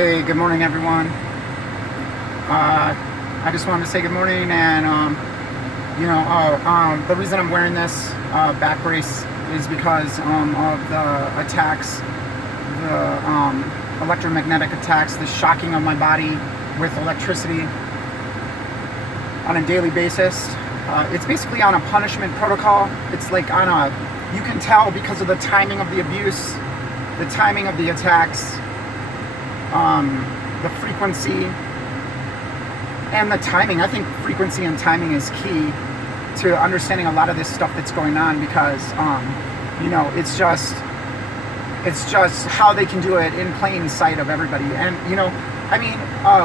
Hey, good morning, everyone. I just wanted to say good morning, and the reason I'm wearing this back brace is because of the attacks, the electromagnetic attacks, the shocking of my body with electricity on a daily basis. It's basically on a punishment protocol. It's like you can tell because of the timing of the abuse, the timing of the attacks, the frequency and the timing. I think frequency and timing is key to understanding a lot of this stuff that's going on, because it's just how they can do it in plain sight of everybody. And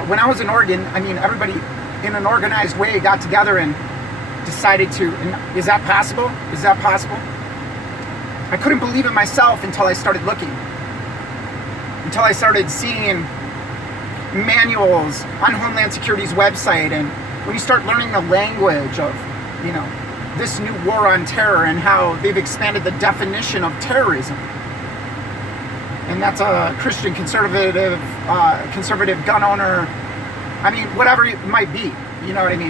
when I was in Oregon, everybody in an organized way got together and decided to, and is that possible? Is that possible? I couldn't believe it myself until I started looking, until I started seeing manuals on Homeland Security's website, and when you start learning the language of, this new war on terror and how they've expanded the definition of terrorism. And that's a Christian conservative gun owner. Whatever it might be,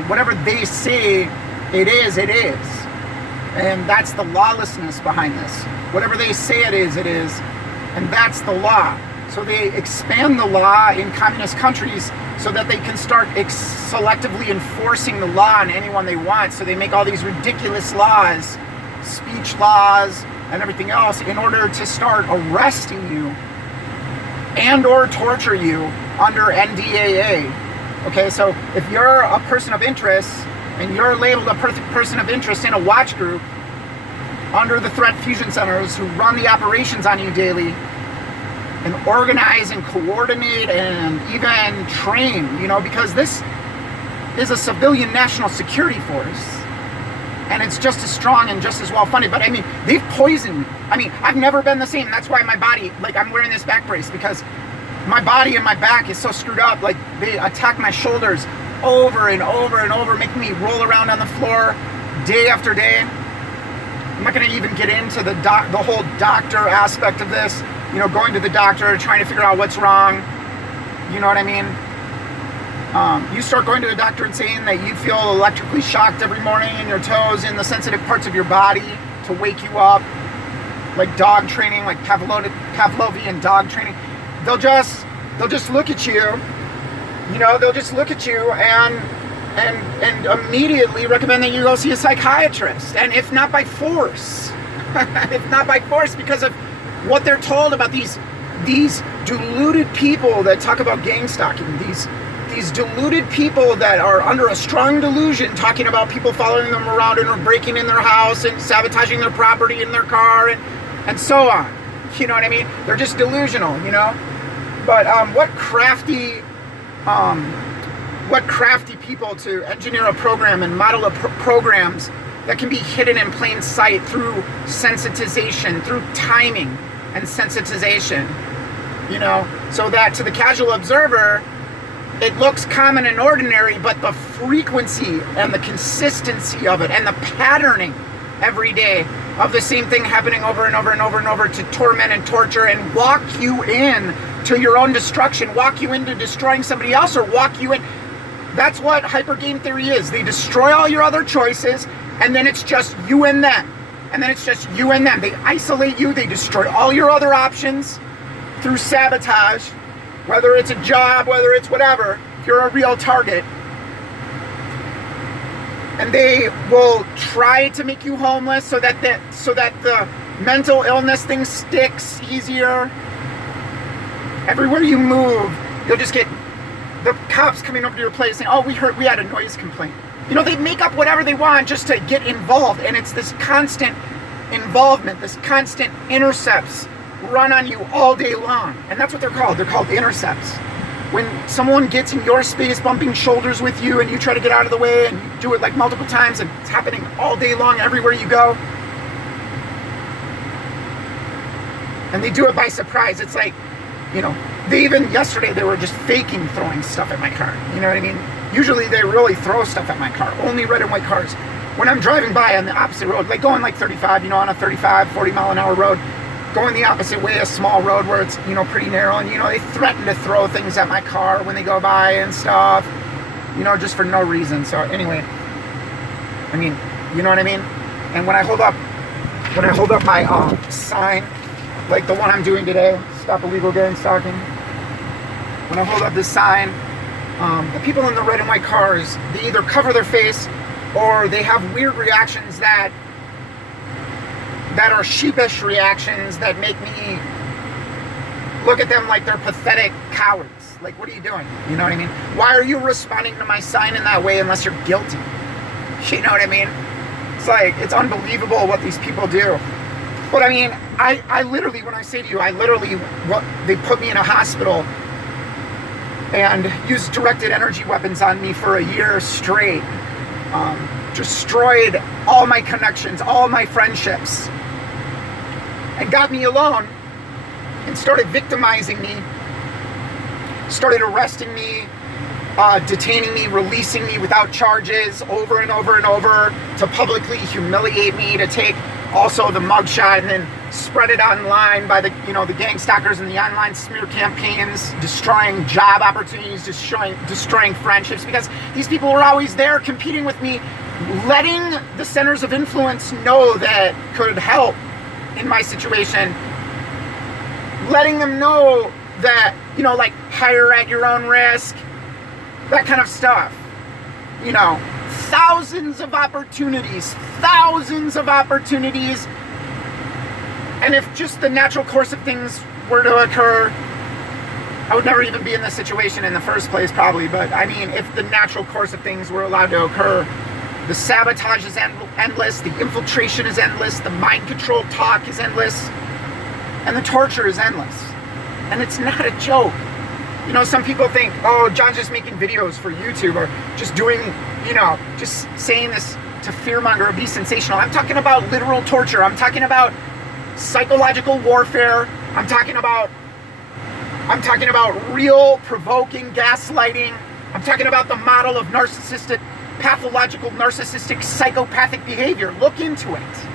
whatever they say it is, it is. And that's the lawlessness behind this. Whatever they say it is, and that's the law. So they expand the law in communist countries so that they can start selectively enforcing the law on anyone they want. So they make all these ridiculous laws, speech laws, and everything else, in order to start arresting you and or torture you under NDAA. Okay, so if you're a person of interest and you're labeled a person of interest in a watch group under the threat fusion centers who run the operations on you daily, and organize and coordinate and even train, because this is a civilian national security force, and it's just as strong and just as well funded. But they've poisoned me. I've never been the same. That's why my body, I'm wearing this back brace, because my body and my back is so screwed up. They attack my shoulders over and over and over, making me roll around on the floor day after day. I'm not going to even get into the whole doctor aspect of this. Going to the doctor, trying to figure out what's wrong. You know what I mean? You start going to the doctor and saying that you feel electrically shocked every morning in your toes, in the sensitive parts of your body, to wake you up, like dog training, like Pavlovian dog training. They'll just look at you. They'll just look at you and immediately recommend that you go see a psychiatrist. And if not by force, because of what they're told about these deluded people that talk about gang stalking, these deluded people that are under a strong delusion, talking about people following them around and breaking in their house and sabotaging their property in their car and so on. You know what I mean? They're just delusional, But what crafty people to engineer a program and model programs that can be hidden in plain sight through sensitization, through timing and sensitization, so that to the casual observer, it looks common and ordinary, but the frequency and the consistency of it and the patterning every day of the same thing happening over and over and over and over to torment and torture and walk you in to your own destruction, walk you into destroying somebody else, or walk you in. That's what hyper game theory is. They destroy all your other choices, and then it's just you and them. And then it's just you and them. They isolate you. They destroy all your other options through sabotage, whether it's a job, whether it's whatever, if you're a real target. And they will try to make you homeless so that the mental illness thing sticks easier. Everywhere you move, you'll just get the cops coming over to your place saying, "Oh, we had a noise complaint." They make up whatever they want just to get involved, and it's this constant involvement, this constant intercepts run on you all day long. And that's what they're called. They're called intercepts. When someone gets in your space, bumping shoulders with you, and you try to get out of the way, and you do it multiple times, and it's happening all day long everywhere you go. And they do it by surprise. It's yesterday they were just faking throwing stuff at my car. You know what I mean? Usually they really throw stuff at my car, only red and white cars. When I'm driving by on the opposite road, going 35, on a 35, 40 mile an hour road, going the opposite way, a small road where it's, you know, pretty narrow, and, you know, they threaten to throw things at my car when they go by and stuff, you know, just for no reason. So anyway, I mean, you know what I mean? And when I hold up my sign, like the one I'm doing today, stop illegal gang stalking, when I hold up this sign, the people in the red and white cars, they either cover their face or they have weird reactions that are sheepish reactions that make me look at them like they're pathetic cowards. Like, what are you doing? You know what I mean? Why are you responding to my sign in that way unless you're guilty? You know what I mean? It's like, it's unbelievable what these people do. But I mean, I literally, when I say to you, they put me in a hospital and used directed energy weapons on me for a year straight. Destroyed all my connections, all my friendships, and got me alone, and started victimizing me, started arresting me, detaining me, releasing me without charges over and over and over, to publicly humiliate me, to take also the mugshot and then spread it online by the gangstalkers and the online smear campaigns, destroying job opportunities, destroying friendships, because these people were always there competing with me, letting the centers of influence know that could help in my situation, letting them know that, you know, like, hire at your own risk, that kind of stuff. You know, thousands of opportunities, and if just the natural course of things were to occur, I would never even be in this situation in the first place, probably. But I mean, if the natural course of things were allowed to occur, the sabotage is endless, the infiltration is endless, the mind control talk is endless, and the torture is endless. And it's not a joke. You know, some people think, oh, John's just making videos for YouTube, or just doing, you know, just saying this to fearmonger or be sensational. I'm talking about literal torture. I'm talking about psychological warfare. I'm talking about real provoking gaslighting. I'm talking about the model of pathological narcissistic psychopathic behavior. Look into it.